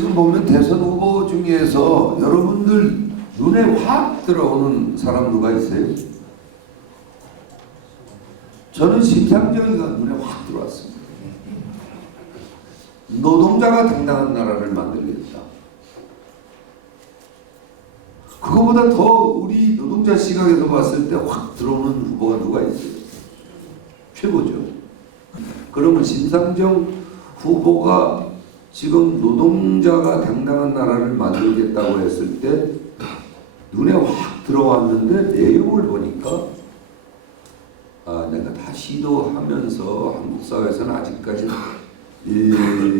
지금 보면 대선 후보 중에서 여러분들 눈에 확 들어오는 사람 누가 있어요? 저는 심상정이가 눈에 확 들어왔습니다. 노동자가 당당한 나라를 만들겠다. 그거보다 더 우리 노동자 시각에서 봤을 때 확 들어오는 후보가 누가 있어요? 최고죠. 그러면 심상정 후보가 지금 노동자가 당당한 나라를 만들겠다고 했을 때 눈에 확 들어왔는데 내용을 보니까 내가 다 시도하면서 한국 사회에서는 아직까지는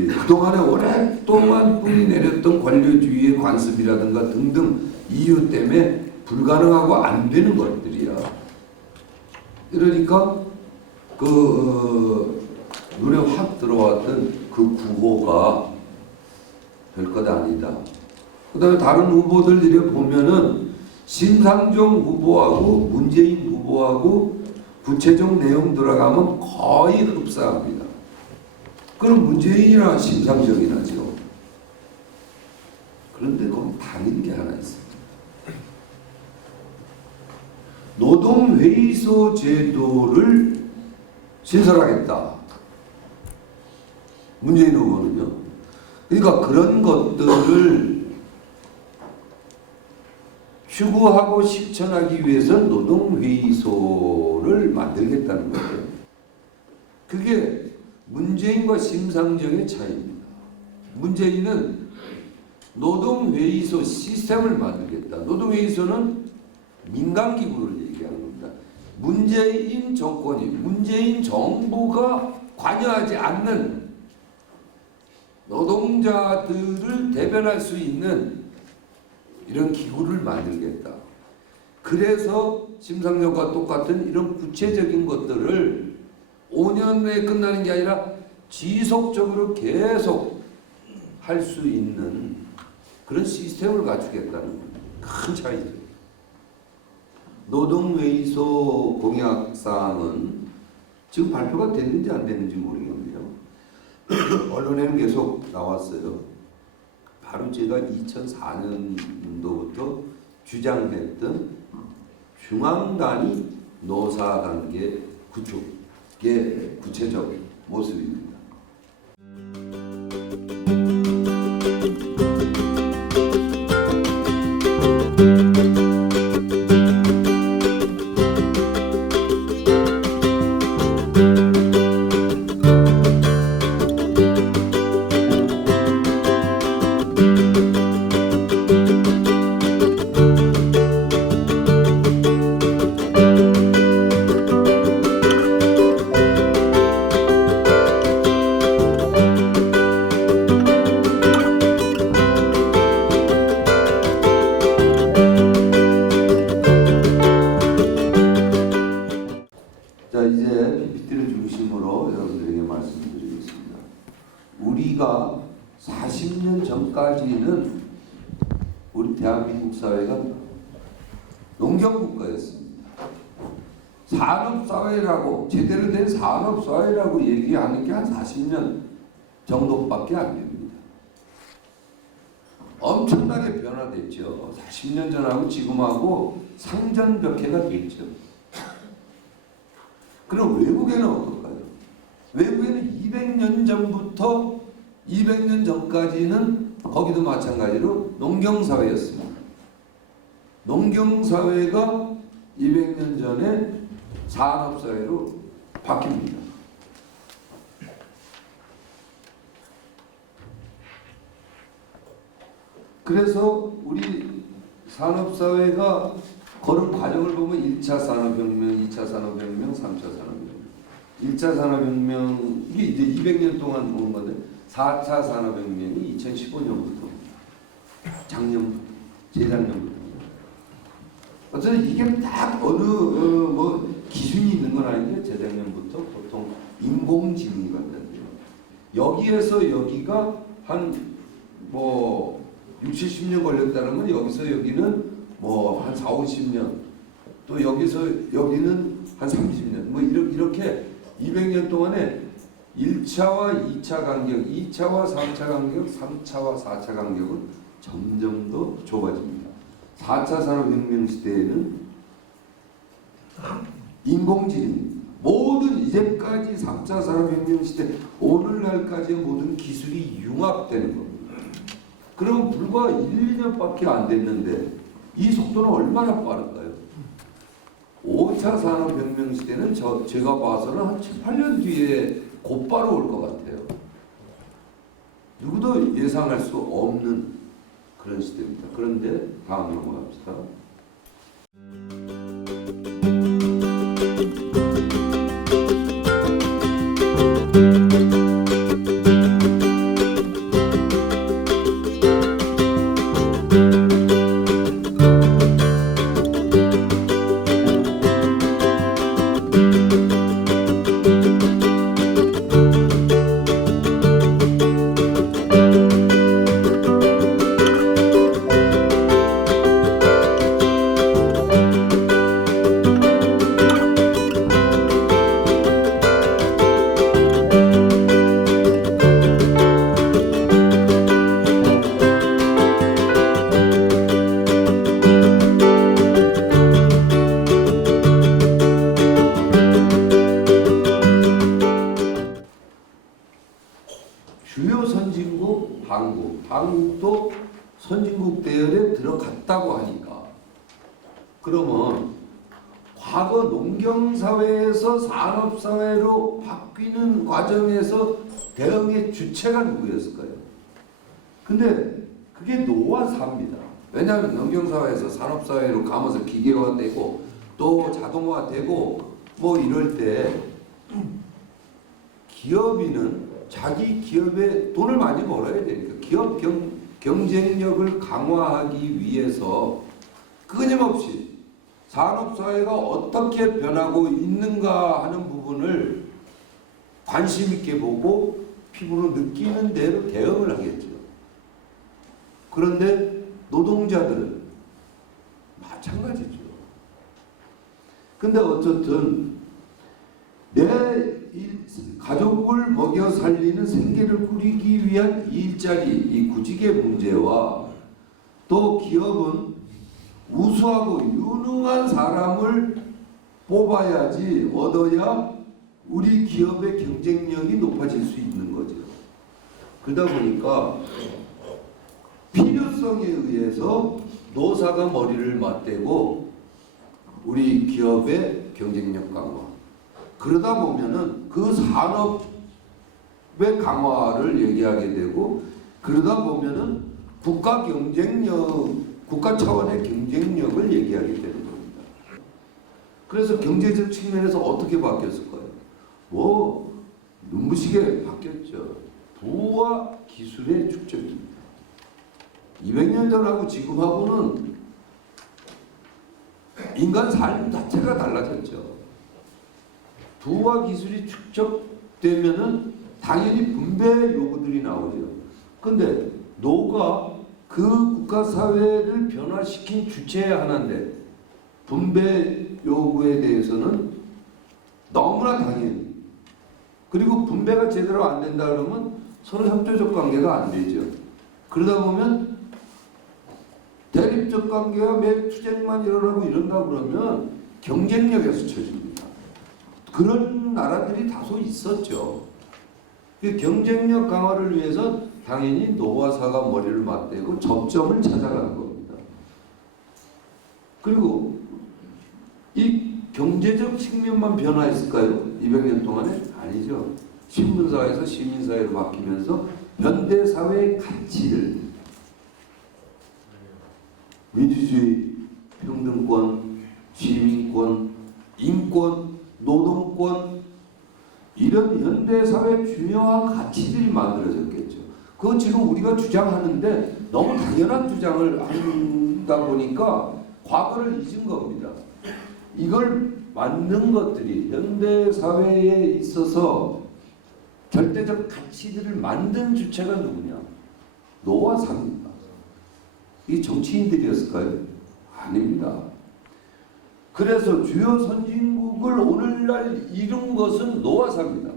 그동안에 오랫동안 뿌리 내렸던 관료주의의 관습이라든가 등등 이유 때문에 불가능하고 안 되는 것들이야. 그러니까 눈에 확 들어왔던 그 구호가 별것 아니다. 그 다음에 다른 후보들 이래 보면은 심상정 후보하고 문재인 후보하고 구체적 내용 들어가면 거의 흡사합니다. 그럼 문재인이나 심상정이나죠. 그런데 거기 다른 게 하나 있습니다. 노동회의소 제도를 신설하겠다. 문재인 후보는요. 그러니까 그런 것들을 추구하고 실천하기 위해서 노동회의소를 만들겠다는 거예요. 그게 문재인과 심상정의 차이입니다. 문재인은 노동회의소 시스템을 만들겠다. 노동회의소는 민간기구를 얘기하는 겁니다. 문재인 정권이, 문재인 정부가 관여하지 않는 노동자들을 대변할 수 있는 이런 기구를 만들겠다. 그래서 심상정과 똑같은 이런 구체적인 것들을 5년 내에 끝나는 게 아니라 지속적으로 계속 할 수 있는 그런 시스템을 갖추겠다는 큰 차이죠. 노동회의소 공약사항은 지금 발표가 됐는지 안 됐는지 모르겠네요. 언론에는 계속 나왔어요. 바로 제가 2004년도부터 주장했던 중앙단위 노사관계 구축의 구체적 모습입니다. 자, 이제 PPT를 중심으로 여러분들에게 말씀드리겠습니다. 우리가 40년 전까지는 우리 대한민국 사회가 농경국가였습니다. 산업사회라고, 제대로 된 산업사회라고 얘기하는 게 한 40년 정도밖에 안 됩니다. 엄청나게 변화됐죠. 40년 전하고 지금하고 상전벽해가 됐죠. 그럼 외국에는 어떨까요? 외국에는 200년 전부터 200년 전까지는 거기도 마찬가지로 농경사회였습니다. 농경사회가 200년 전에 산업사회로 바뀝니다. 그래서 우리 산업사회가 그런 과정을 보면 1차 산업혁명, 2차 산업혁명, 3차 산업혁명. 1차 산업혁명, 이게 이제 200년 동안 온 건데 4차 산업혁명이 2015년부터 작년부터, 재작년부터. 어쨌든 이게 딱 어느 뭐 기준이 있는 건 아닌데 재작년부터 보통 인공지능이 간다고요. 여기에서 여기가 한 뭐 60, 70년 걸렸다는 건 여기서 여기는 뭐 한 4, 50년, 또 여기서 여기는 한 30년, 뭐 이렇게 200년 동안에 1차와 2차 간격, 2차와 3차 간격, 3차와 4차 간격은 점점 더 좁아집니다. 4차 산업혁명 시대에는 인공지능, 모든 이제까지 3차 산업혁명 시대 오늘날까지의 모든 기술이 융합되는 겁니다. 그럼 불과 1, 2년밖에 안 됐는데 이 속도는 얼마나 빠를까요? 5차 산업혁명 시대는 제가 봐서는 한 7, 8년 뒤에 곧바로 올 것 같아요. 누구도 예상할 수 없는 그런 시대입니다. 그런데 다음 넘어갑시다. 주요 선진국 방국도 선진국 대열에 들어갔다고 하니까 그러면 과거 농경사회에서 산업사회로 바뀌는 과정에서 대응의 주체가 누구였을까요? 근데 그게 노화사입니다. 왜냐하면 농경사회에서 산업사회로 가면서 기계화되고 또 자동화되고 뭐 이럴 때 기업인은 자기 기업에 돈을 많이 벌어야 되니까 기업 경쟁력을 강화하기 위해서 끊임없이 산업사회가 어떻게 변하고 있는가 하는 부분을 관심 있게 보고 피부로 느끼는 대로 대응을 하겠죠. 그런데 노동자들은 마찬가지죠. 근데 어쨌든 내 가족을 먹여 살리는 생계를 꾸리기 위한 일자리, 이 구직의 문제와 또 기업은 우수하고 유능한 사람을 뽑아야지 얻어야 우리 기업의 경쟁력이 높아질 수 있는 거죠. 그러다 보니까 필요성에 의해서 노사가 머리를 맞대고 우리 기업의 경쟁력 강화, 그러다 보면은 그 산업의 강화를 얘기하게 되고 그러다 보면은 국가 차원의 경쟁력을 얘기하게 되는 겁니다. 그래서 경제적 측면에서 어떻게 바뀌었을까요? 뭐 눈부시게 바뀌었죠. 부와 기술의 축적입니다. 200년 전하고 지금하고는 인간 삶 자체가 달라졌죠. 부와 기술이 축적되면은 당연히 분배 요구들이 나오죠. 근데 노가 그 국가 사회를 변화시킨 주체 하나인데 분배 요구에 대해서는 너무나 당연히, 그리고 분배가 제대로 안 된다 그러면 서로 협조적 관계가 안 되죠. 그러다 보면 대립적 관계와 매일 투쟁만 일어나고 이런다 그러면 경쟁력에서 처집니다. 그런 나라들이 다소 있었죠. 그 경쟁력 강화를 위해서 당연히 노화사가 머리를 맞대고 접점을 찾아가는 겁니다. 그리고 이 경제적 측면만 변화했을까요? 200년 동안에? 아니죠. 신분사회에서 시민사회로 바뀌면서 현대사회의 가치를 민주주의, 평등권, 시민권, 인권, 노동권, 이런 현대사회의 중요한 가치들이 만들어졌겠죠. 그건 지금 우리가 주장하는데 너무 당연한 주장을 한다 보니까 과거를 잊은 겁니다. 이걸 만든 것들이 현대사회에 있어서 절대적 가치들을 만든 주체가 누구냐? 노화사입니다. 이 정치인들이었을까요? 아닙니다. 그래서 주요 선진국을 오늘날 이룬 것은 노화사입니다.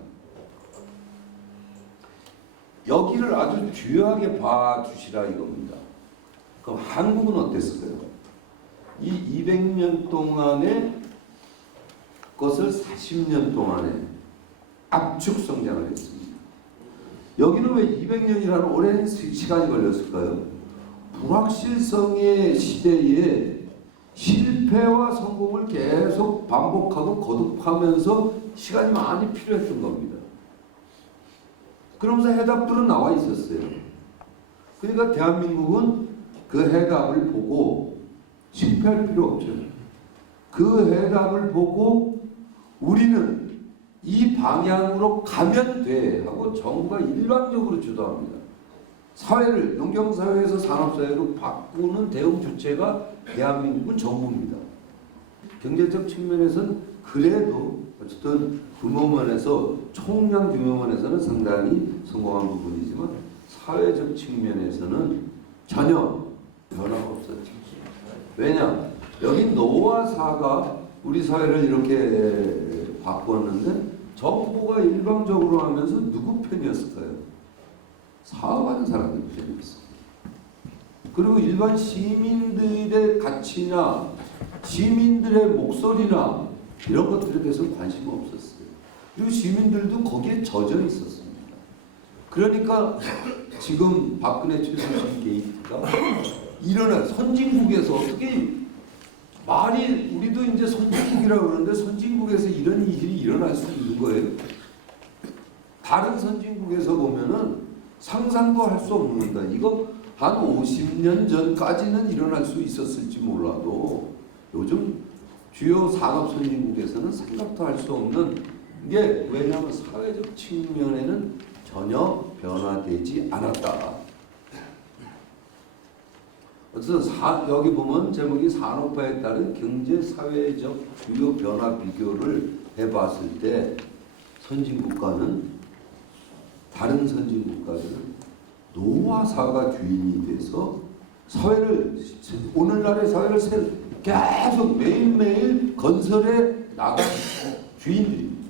여기를 아주 주요하게 봐주시라 이겁니다. 그럼 한국은 어땠을까요? 이 200년 동안의 것을 40년 동안에 압축 성장을 했습니다. 여기는 왜 200년이라는 오랜 시간이 걸렸을까요? 불확실성의 시대에 실패와 성공을 계속 반복하고 거듭하면서 시간이 많이 필요했던 겁니다. 그러면서 해답들은 나와 있었어요. 그러니까 대한민국은 그 해답을 보고 실패할 필요 없죠. 그 해답을 보고 우리는 이 방향으로 가면 돼 하고 정부가 일방적으로 주도합니다. 사회를 농경사회에서 산업사회로 바꾸는 대응 주체가 대한민국은 정부입니다. 경제적 측면에서는 그래도 어쨌든 규모면에서 총량 규모면에서는 상당히 성공한 부분이지만 사회적 측면에서는 전혀 변화가 없었죠. 왜냐? 여기 노와 사가 우리 사회를 이렇게 바꿨는데 정부가 일방적으로 하면서 누구 편이었을까요? 사업하는 사람들 편이었어요. 그리고 일반 시민들의 가치나 시민들의 목소리나 이런 것들에 대해서 관심이 없었어요. 그리고 시민들도 거기에 젖어 있었습니다. 그러니까 지금 박근혜 최순실 게이트가 일어나 선진국에서 어떻게 말이 우리도 이제 선진국이라고 그러는데 선진국에서 이런 일이 일어날 수 있는 거예요. 다른 선진국에서 보면은 상상도 할 수 없는 거다. 이거 한 50년 전까지는 일어날 수 있었을지 몰라도 요즘 주요 산업 선진국에서는 생각도 할 수 없는 게 왜냐하면 사회적 측면에는 전혀 변화되지 않았다. 어쨌든 여기 보면 제목이 산업화에 따른 경제 사회적 주요 변화 비교를 해봤을 때 선진국가는 다른 선진국가들은 노와 사가 주인이 돼서 사회를 오늘날의 사회를 계속 매일매일 건설해 나간 주인들입니다.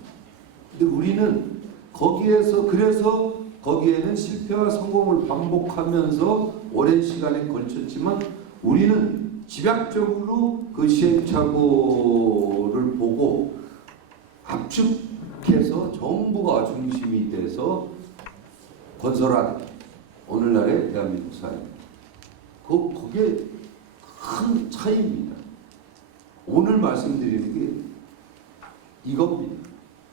근데 우리는 거기에서 그래서 거기에는 실패와 성공을 반복하면서 오랜 시간에 걸쳤지만 우리는 집약적으로 그 시행착오를 보고 압축해서 정부가 중심이 돼서 건설한 오늘날의 대한민국 사회. 그게 큰 차이입니다. 오늘 말씀드리는 게 이겁니다.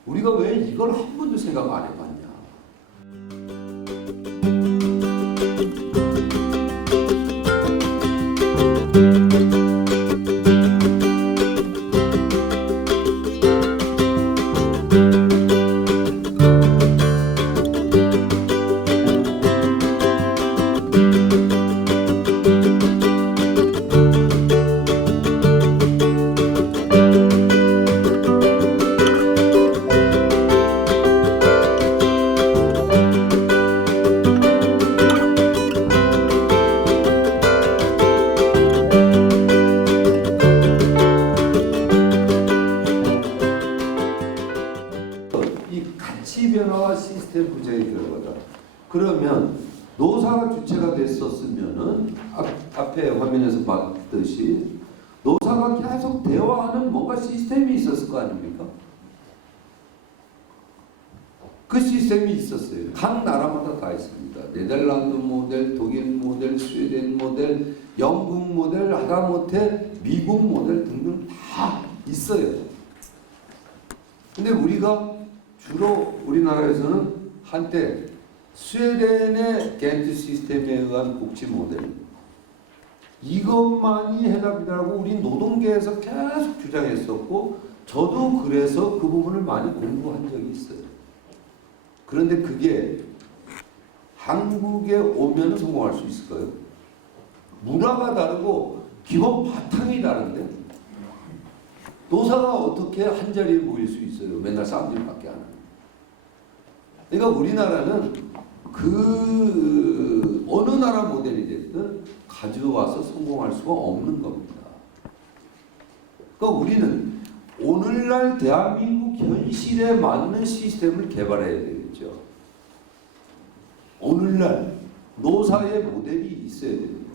우리가 왜 이걸 한 번도 생각 안 해봤냐. 그러면 노사가 주체가 됐었으면은 앞에 화면에서 봤듯이 노사가 계속 대화하는 뭔가 시스템이 있었을 거 아닙니까? 그 시스템이 있었어요. 각 나라마다 다 있습니다. 네덜란드 모델, 독일 모델, 스웨덴 모델, 영국 모델, 하다못해 미국 모델 등등 다 있어요. 근데 우리가 주로 우리나라에서는 한때 스웨덴의 겐트 시스템에 의한 복지 모델 이것만이 해답이라고 우리 노동계에서 계속 주장했었고 저도 그래서 그 부분을 많이 공부한 적이 있어요. 그런데 그게 한국에 오면 성공할 수 있을까요? 문화가 다르고 기본 바탕이 다른데 노사가 어떻게 한자리에 모일 수 있어요? 맨날 싸움질밖에 안 하는. 그러니까 우리나라는 그 어느 나라 모델이 됐든 가져와서 성공할 수가 없는 겁니다. 그러니까 우리는 오늘날 대한민국 현실에 맞는 시스템을 개발해야 되겠죠. 오늘날 노사의 모델이 있어야 됩니다.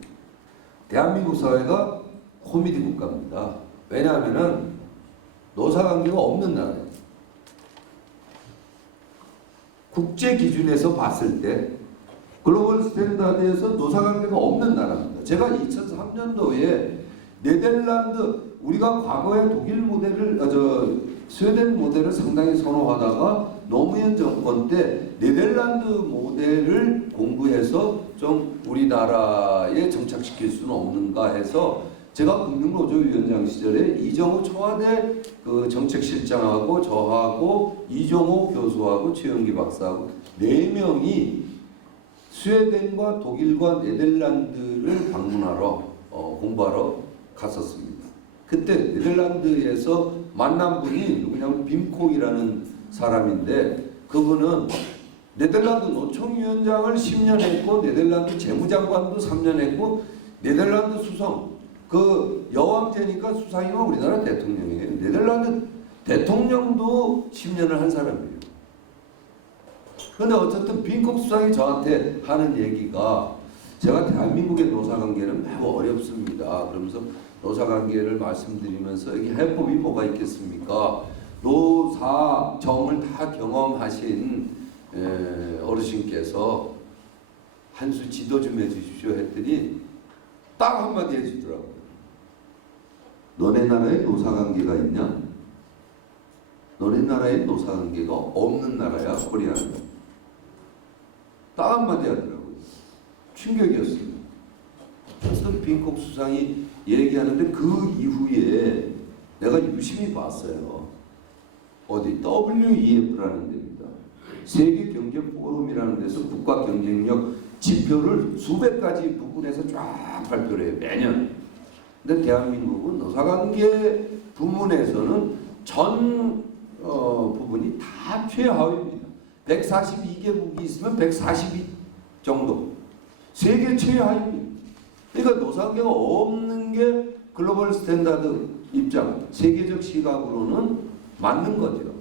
대한민국 사회가 코미디 국가입니다. 왜냐하면 노사관계가 없는 나라예요. 국제 기준에서 봤을 때 글로벌 스탠다드에서 노사관계가 없는 나라입니다. 제가 2003년도에 네덜란드, 우리가 과거에 독일 모델을, 스웨덴 모델을 상당히 선호하다가 노무현 정권 때 네덜란드 모델을 공부해서 좀 우리나라에 정착시킬 수는 없는가 해서 제가 국민노조위원장 시절에 이정우 청와대 그 정책실장하고 저하고 이종호 교수하고 최영기 박사하고 4명이 스웨덴과 독일과 네덜란드를 방문하러 공부하러 갔었습니다. 그때 네덜란드에서 만난 분이 누구냐면 빔콩이라는 사람인데 그분은 네덜란드 노총위원장을 10년 했고 네덜란드 재무장관도 3년 했고 네덜란드 수성 그 여왕제니까 수상이면 우리나라 대통령이에요. 네덜란드 대통령도 10년을 한 사람이에요. 그런데 어쨌든 빈콕 수상이 저한테 하는 얘기가 제가 대한민국의 노사관계는 매우 어렵습니다. 그러면서 노사관계를 말씀드리면서 여기 해법이 뭐가 있겠습니까? 노사정을 다 경험하신 어르신께서 한 수 지도 좀 해주십시오 했더니 딱 한마디 해주더라고요. 너네 나라에 노사관계가 있냐? 너네 나라에 노사관계가 없는 나라야 코리아는. 딱 한마디 하더라고요. 충격이었습니다. 그래서 빈콕 수상이 얘기하는데 그 이후에 내가 유심히 봤어요. 어디 WEF라는 데입니다. 세계경제포럼이라는 데서 국가 경쟁력 지표를 수백 가지 부분에서 쫙 발표를 해요. 매년. 근데 대한민국은 노사관계 부문에서는 전 부분이 다 최하위입니다. 142개국이 있으면 142 정도. 세계 최하위입니다. 그러니까 노사관계가 없는 게 글로벌 스탠다드 입장, 세계적 시각으로는 맞는 거죠.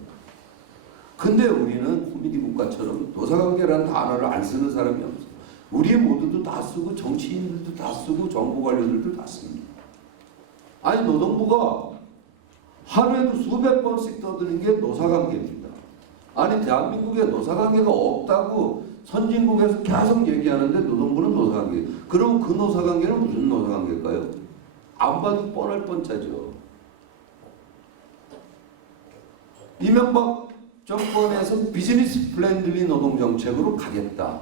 근데 우리는 코미디 국가처럼 노사관계라는 단어를 안 쓰는 사람이 없어요. 우리 모두도 다 쓰고 정치인들도 다 쓰고 정부 관료들도 다 씁니다. 아니 노동부가 하루에도 수백 번씩 떠드는 게 노사관계입니다. 아니 대한민국에 노사관계가 없다고 선진국에서 계속 얘기하는데 노동부는 노사관계. 그럼 그 노사관계는 무슨 노사관계일까요? 안 봐도 뻔할 뻔짜죠. 이명박 정권에서 비즈니스 플랜들리 노동 정책으로 가겠다.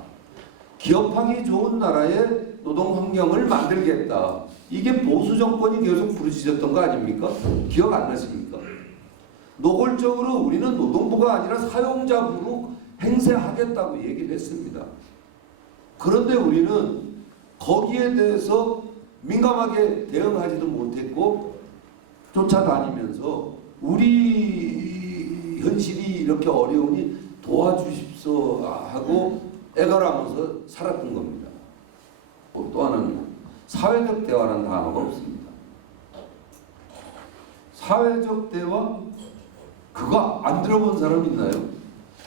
기업하기 좋은 나라의 노동 환경을 만들겠다. 이게 보수 정권이 계속 부르짖었던 거 아닙니까? 기억 안 나십니까? 노골적으로 우리는 노동부가 아니라 사용자부로 행세하겠다고 얘기를 했습니다. 그런데 우리는 거기에 대해서 민감하게 대응하지도 못했고 쫓아다니면서 우리 현실이 이렇게 어려우니 도와주십시오 하고 애걸하면서 살았던 겁니다. 또 하나는 사회적 대화라는 단어가 없습니다. 사회적 대화? 그거 안 들어본 사람 있나요?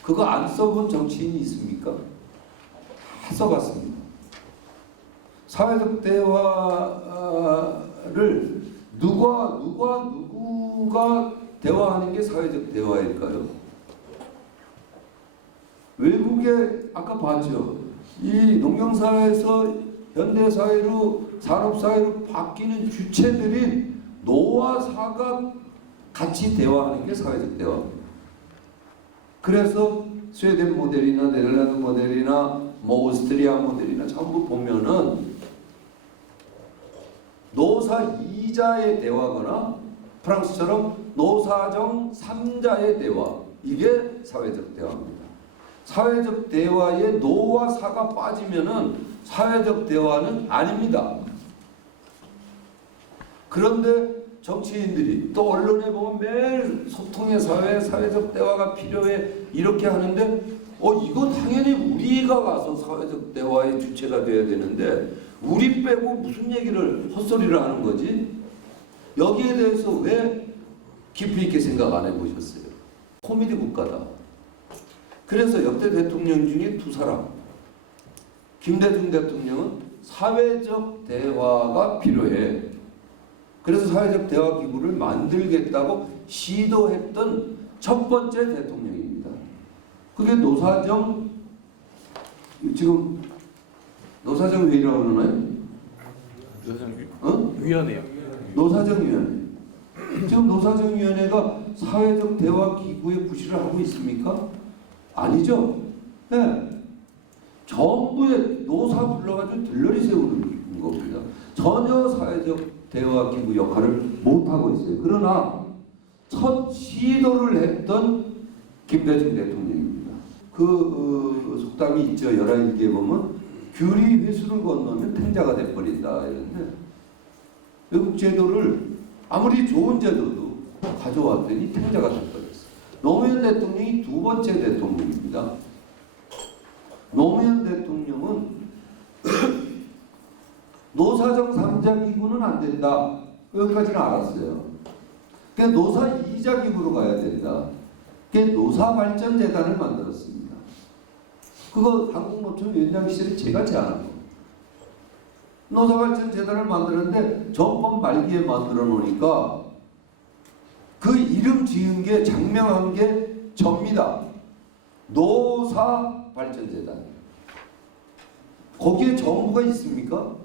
그거 안 써본 정치인이 있습니까? 다 써봤습니다. 사회적 대화를 누가 대화하는 게 사회적 대화일까요? 외국에 아까 봤죠. 이 농경사회에서 현대사회로 산업사회로 바뀌는 주체들인 노와 사가 같이 대화하는 게 사회적 대화입니다. 그래서 스웨덴 모델이나 네덜란드 모델이나 뭐 오스트리아 모델이나 전부 보면은 노사 2자의 대화거나 프랑스처럼 노사정 3자의 대화, 이게 사회적 대화입니다. 사회적 대화에 노와 사가 빠지면은 사회적 대화는 아닙니다. 그런데 정치인들이 또 언론에 보면 매일 소통의 사회, 사회적 대화가 필요해 이렇게 하는데 이거 당연히 우리가 가서 사회적 대화의 주체가 돼야 되는데 우리 빼고 무슨 얘기를 헛소리를 하는 거지? 여기에 대해서 왜 깊이 있게 생각 안 해보셨어요? 코미디 국가다. 그래서 역대 대통령 중에 두 사람, 김대중 대통령은 사회적 대화가 필요해. 그래서 사회적 대화 기구를 만들겠다고 시도했던 첫 번째 대통령입니다. 그게 노사정, 지금 노사정 회의라고 그러나요? 위원회요. 노사정위원회. 지금 노사정위원회가 사회적 대화 기구의 부실을 하고 있습니까? 아니죠. 네. 정부의 노사 불러가지고 들러리 세우는 겁니다. 전혀 사회적 대화 기구 역할을 못 하고 있어요. 그러나 첫 시도를 했던 김대중 대통령입니다. 그 속담이 있죠. 열하일기에 보면 규리 회수를 건너면 탱자가 돼버린다 이런데, 외국 제도를 아무리 좋은 제도도 가져왔더니 탱자가 돼버렸어요. 노무현 대통령이 두 번째 대통령입니다. 노무현 대통령은 노사정 3자 기구는 안 된다. 여기까지는 알았어요. 그냥 노사 2자 기구로 가야 된다. 그게 노사발전재단을 만들었습니다. 그거 한국노총 위원장 시절에 제가 제안한 거. 노사발전재단을 만들었는데 정권 말기에 만들어 놓으니까 그 이름 지은 게 장명한 게 접니다. 노사발전재단. 거기에 정부가 있습니까?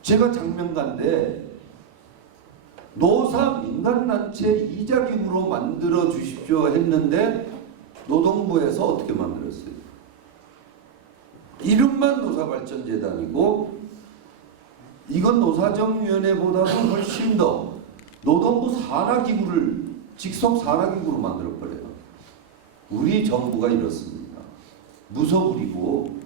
제가 장명가인데 노사 민간단체 2자 기구로 만들어 주십시오 했는데 노동부에서 어떻게 만들었어요? 이름만 노사발전재단이고 이건 노사정위원회보다도 훨씬 더 노동부 산하기구를 직속 산하기구로 만들어버려요. 우리 정부가 이렇습니다. 무서부리고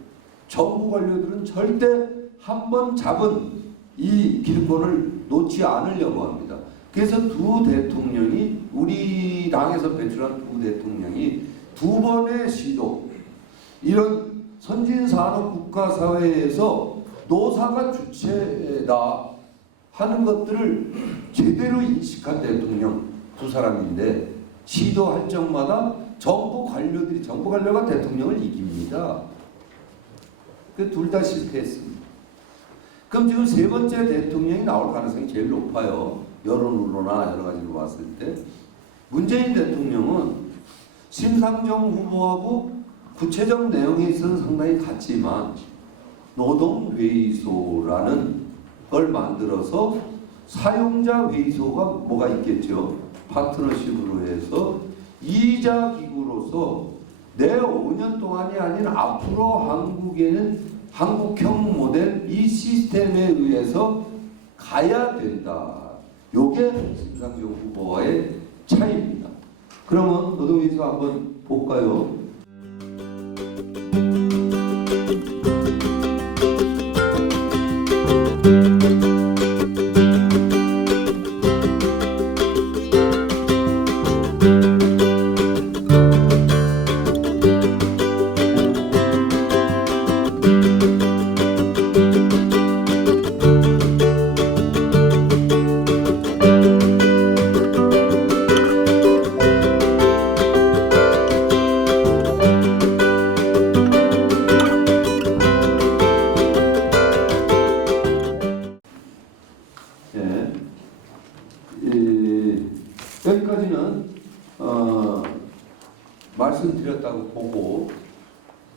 정부 관료들은 절대 한번 잡은 이 기득권을 놓지 않으려고 합니다. 그래서 두 대통령이, 우리 당에서 배출한 두 대통령이 두 번의 시도, 이런 선진산업 국가사회에서 노사가 주체다 하는 것들을 제대로 인식한 대통령 두 사람인데, 시도할 적마다 정부 관료가 대통령을 이깁니다. 그 둘 다 실패했습니다. 그럼 지금 세 번째 대통령이 나올 가능성이 제일 높아요. 여론으로나 여러 가지로 봤을 때. 문재인 대통령은 심상정 후보하고 구체적 내용에 있어서 상당히 같지만 노동회의소라는 걸 만들어서 사용자 회의소가 뭐가 있겠죠. 파트너십으로 해서 2자 기구로서 내 5년 동안이 아닌 앞으로 한국에는 한국형 모델 이 시스템에 의해서 가야 된다. 요게 심상정 후보와의 차이입니다. 그러면 노동회의소 한번 볼까요? 여기까지는 말씀드렸다고 보고,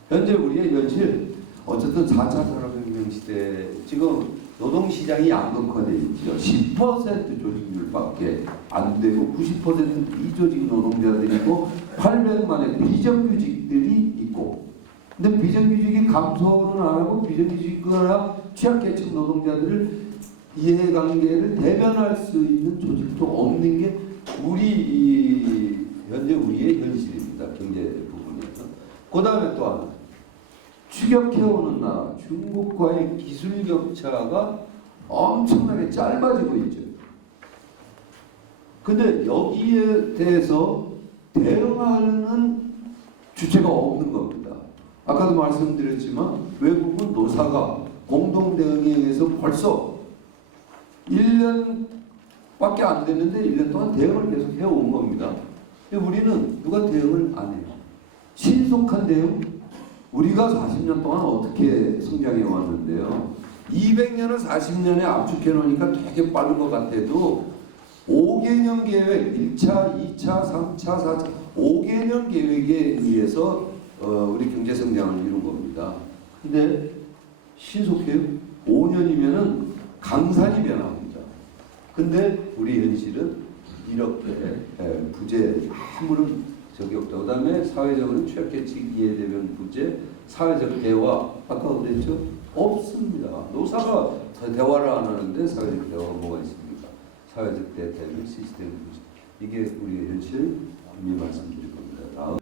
현재 우리의 현실, 어쨌든 4차 산업혁명 시대, 지금 노동시장이 양극화되어 있죠. 10% 조직률밖에 안 되고 90% 비조직 노동자들이 있고 800만의 비정규직들이 있고, 근데 비정규직이 감소는 안 하고 비정규직이거나 취약계층 노동자들을 이해관계를 대변할 수 있는 조직도 없는 게 현재 우리의 현실입니다. 경제 부분에서. 그 다음에 또 하나, 추격해오는 나라 중국과의 기술 격차가 엄청나게 짧아지고 있죠. 근데 여기에 대해서 대응하는 주체가 없는 겁니다. 아까도 말씀드렸지만 외국은 노사가 공동 대응에 의해서 벌써 1년밖에 안 됐는데 1년 동안 대응을 계속 해온 겁니다. 근데 우리는 누가 대응을 안 해요. 신속한 대응, 우리가 40년 동안 어떻게 성장해 왔는데요. 200년을 40년에 압축해 놓으니까 되게 빠른 것 같아도 5개년 계획 1차, 2차, 3차, 4차 5개년 계획에 의해서 우리 경제 성장을 이룬 겁니다. 근데 신속해요. 5년이면은 강산이 변합니다. 근데 우리 현실은 이렇게 부재 아무런 적이 없다. 그 다음에 사회적으로 취약계층 이해대변 부재, 사회적 대화 아까 그랬죠? 없습니다. 노사가 대화를 안 하는데 사회적 대화가 뭐가 있습니까? 사회적 대변 시스템 부재. 이게 우리의 현실 말씀드릴 겁니다. 다음.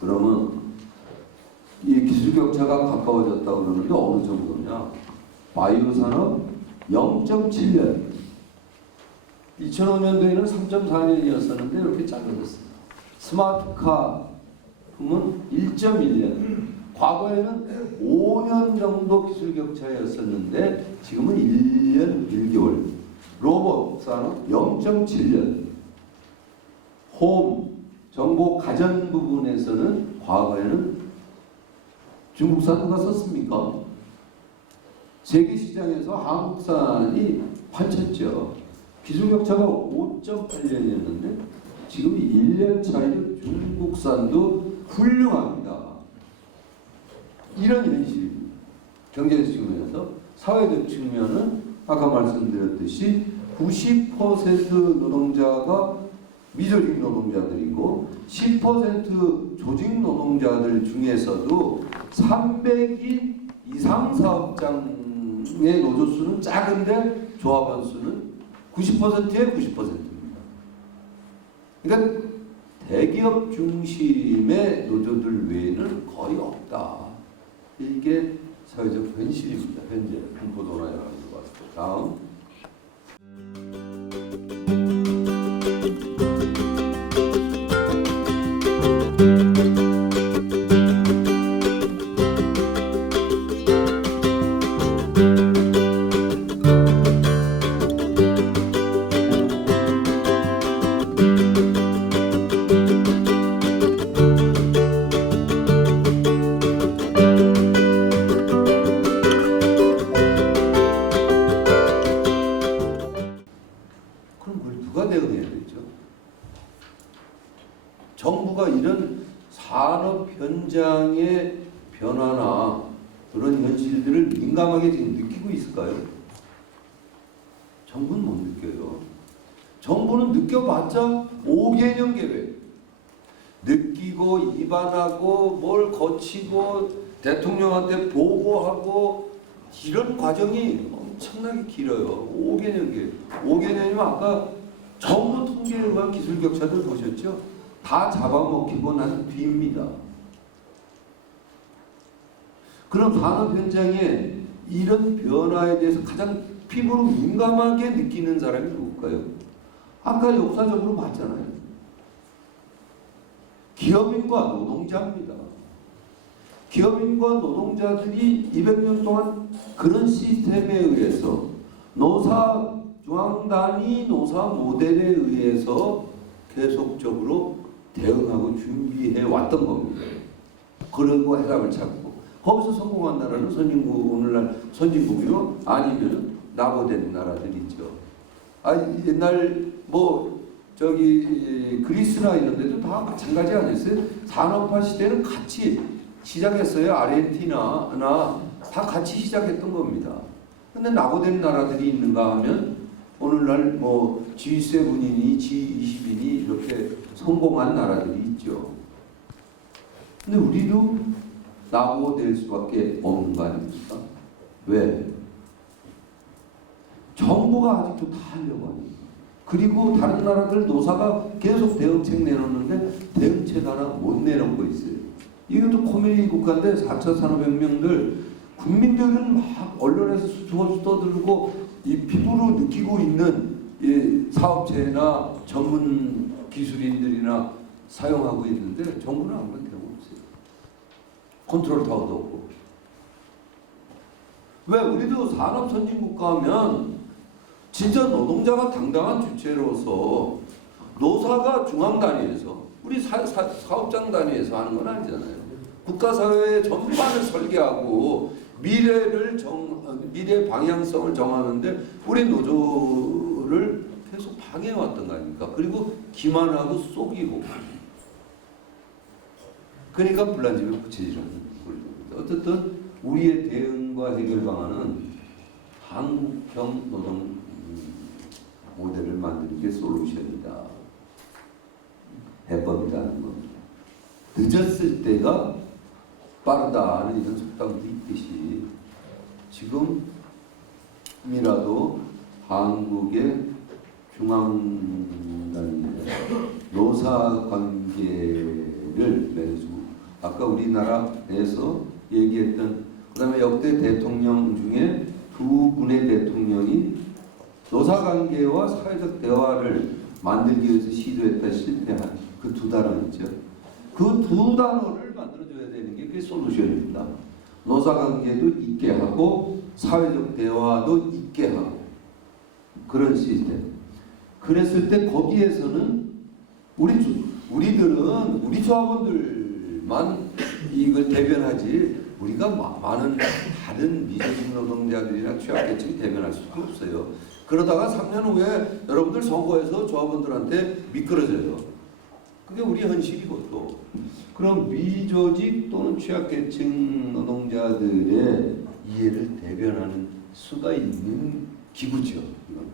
그러면 이 기술 격차가 가까워졌다고 그러는데 어느 정도냐? 바이오산업 0.7년, 2005년도에는 3.4년이었었는데 이렇게 작아졌습니다. 스마트카 품은 1.1년, 과거에는 5년 정도 기술 격차였었는데 지금은 1년 1개월. 로봇 산업 0.7년, 홈 정보 가전 부분에서는 과거에는 중국산 누가 썼습니까? 세계 시장에서 한국산이 판쳤죠. 기술 격차가 5.8년이었는데 지금 1년 차이로 중국산도 훌륭합니다. 이런 현실입니다. 경제적 측면에서. 사회적 측면은 아까 말씀드렸듯이 90% 노동자가 미조직 노동자들이고 10% 조직 노동자들 중에서도 300인 이상 사업장의 노조 수는 작은데 조합원 수는 90%에 90%입니다. 그러니까 대기업 중심의 노조들 외에는 거의 없다. 이게 사회적 현실입니다. 현재 분포도나라는 것 같습니다. 다음. 그럼 그걸 누가 대응해야 되죠? 정부가 이런 산업 현장의 변화나 그런 현실들을 민감하게 지금 느끼고 있을까요? 정부는 못 느껴요. 정부는 느껴봤자 5개년 계획. 느끼고 입안하고 뭘 거치고 대통령한테 보고하고 이런 과정이 엄청나게 길어요. 5개년 계획. 5개년이면 아까 정부 통계에 의한 기술 격차들 보셨죠? 다 잡아먹히고 난 뒤입니다. 그럼 산업 현장에 이런 변화에 대해서 가장 피부로 민감하게 느끼는 사람이 누굴까요? 아까 역사적으로 봤잖아요. 기업인과 노동자입니다. 기업인과 노동자들이 200년 동안 그런 시스템에 의해서 노사 중앙단위 노사 모델에 의해서 계속적으로 대응하고 준비해 왔던 겁니다. 그리고 해답을 찾고 거기서 성공한 나라는 선진국, 오늘날 선진국이요? 아니면 낙오된 나라들이 있죠. 옛날 그리스나 이런 데도 다 마찬가지 아니었어요? 산업화 시대는 같이 시작했어요. 아르헨티나나 다 같이 시작했던 겁니다. 근데 낙오된 나라들이 있는가 하면 오늘날 G7이니 G20이니 이렇게 성공한 나라들이 있죠. 근데 우리도 낙오될 수밖에 없는 거 아닙니까? 왜? 정부가 아직도 다 하려고 하니까. 그리고 다른 나라들 노사가 계속 대응책 내놓는데 대응책 하나 못 내놓고 있어요. 이것도 코미디 국가인데 4차 산업혁명들 국민들은 막 언론에서 수없이 떠들고 이 피부로 느끼고 있는 이 사업체나 전문 기술인들이나 사용하고 있는데 정부는 아무런 대응 없어요. 컨트롤 타워도 없고. 왜 우리도 산업 선진국가 하면 진짜 노동자가 당당한 주체로서 노사가 중앙 단위에서 우리 사업장 단위에서 하는 건 아니잖아요. 국가사회의 전반을 설계하고 미래 방향성을 정하는데 우리 노조를 계속 방해해왔던 거 아닙니까? 그리고 기만하고 속이고. 그러니까 불난집에 부채질하는 꼴입니다. 어쨌든 우리의 대응과 해결 방안은 한국형 노동 모델을 만드는 게 솔루션이다. 해법이다 하는 겁니다. 늦었을 때가 빠르다는 이런 속담도 있듯이 지금이라도 한국의 중앙단위 노사 관계를 맺어주고 아까 우리나라 내에서 얘기했던 그다음에 역대 대통령 중에 두 분의 대통령이 노사관계와 사회적 대화를 만들기 위해서 시도했다 실패한 그 두 단어 있죠. 그 두 단어를 만들어줘야 되는 게 그게 솔루션입니다. 노사관계도 있게 하고 사회적 대화도 있게 하고 그런 시스템. 그랬을 때 거기에서는 우리들은 우리 조합원들만 이걸 대변하지 우리가 많은 다른 미조직 노동자들이나 취약계층이 대변할 수가 없어요. 그러다가 3년 후에 여러분들 선거에서 조합원들한테 미끄러져요. 그게 우리 현실이고 또 그럼 미조직 또는 취약계층 노동자들의 이해를 대변하는 수가 있는 기구죠. 이건.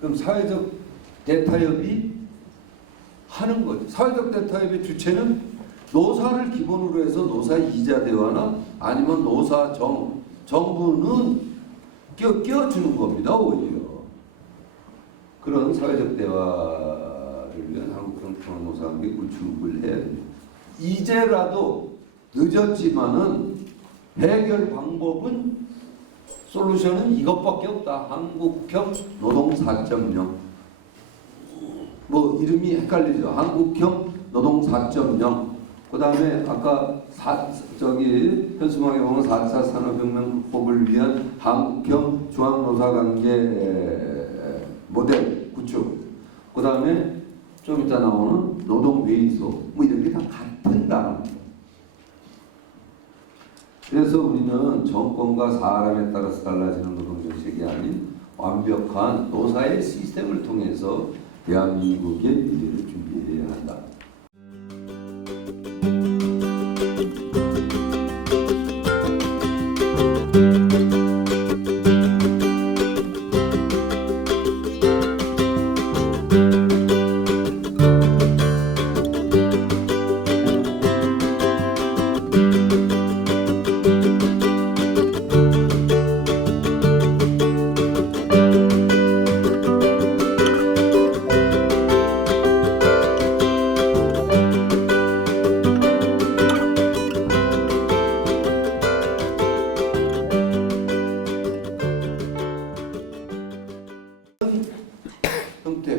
그럼 사회적 대타협이 하는 거죠. 사회적 대타협의 주체는 노사를 기본으로 해서 노사 이자 대화나 아니면 노사 정부는 끼워주는 겁니다. 오히려 그런 사회적 대화를 위한 한국형 노사관계 구축을 해야 됩니다. 이제라도 늦었지만은 해결 방법은 솔루션은 이것밖에 없다. 한국형 노동 4.0 뭐 이름이 헷갈리죠. 한국형 노동 4.0 그 다음에 아까 현수막에 보면 4차 산업혁명 극복을 위한 한국형 중앙노사관계 모델 구축 그 다음에 좀 이따 나오는 노동회의소 뭐 이런 게 다 같은 단어입니다. 그래서 우리는 정권과 사람에 따라서 달라지는 노동정책이 아닌 완벽한 노사의 시스템을 통해서 대한민국의 미래를 준비해야 한다.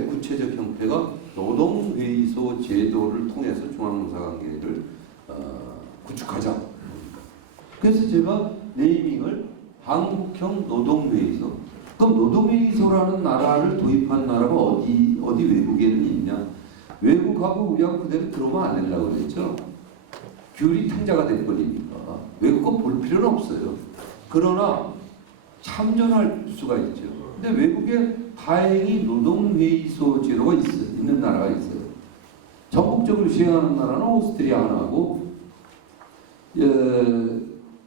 구체적 형태가 노동회의소 제도를 통해서 중앙노사관계를 구축하자. 그래서 제가 네이밍을 한국형 노동회의소. 그럼 노동회의소라는 나라를 도입한 나라가 어디 외국에는 있냐? 외국하고 우리하고 그대로 들어오면 안 된다고 그랬죠. 귤이 탕자가 돼버리니까 외국 거 볼 필요는 없어요. 그러나 참전할 수가 있죠. 근데 외국에 다행히 노동회의소 제도가 있는 나라가 있어요. 전국적으로 시행하는 나라는 오스트리아 하나고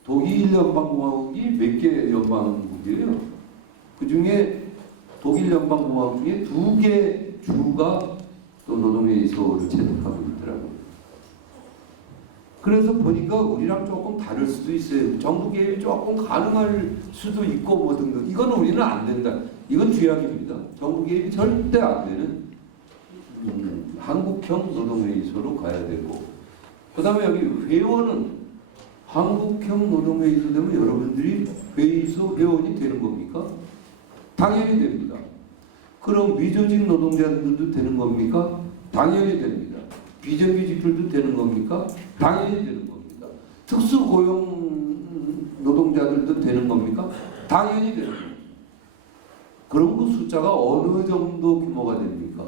독일 연방공화국이 몇 개 연방국이에요. 그 중에 독일 연방공화국 중에 2개 주가 또 노동회의소를 채택하고 있더라고요. 그래서 보니까 우리랑 조금 다를 수도 있어요. 정부 개입이 조금 가능할 수도 있고 뭐 등등. 이건 우리는 안 된다. 이건 죄악입니다. 정부 개입이 절대 안 되는 한국형 노동회의소로 가야 되고, 그 다음에 여기 회원은 한국형 노동회의소 되면 여러분들이 회의소 회원이 되는 겁니까? 당연히 됩니다. 그럼 미조직 노동자들도 되는 겁니까? 당연히 됩니다. 비정규직들도 되는 겁니까? 당연히 되는 겁니다. 특수고용 노동자들도 되는 겁니까? 당연히 되는 겁니다. 그럼 그 숫자가 어느 정도 규모가 됩니까?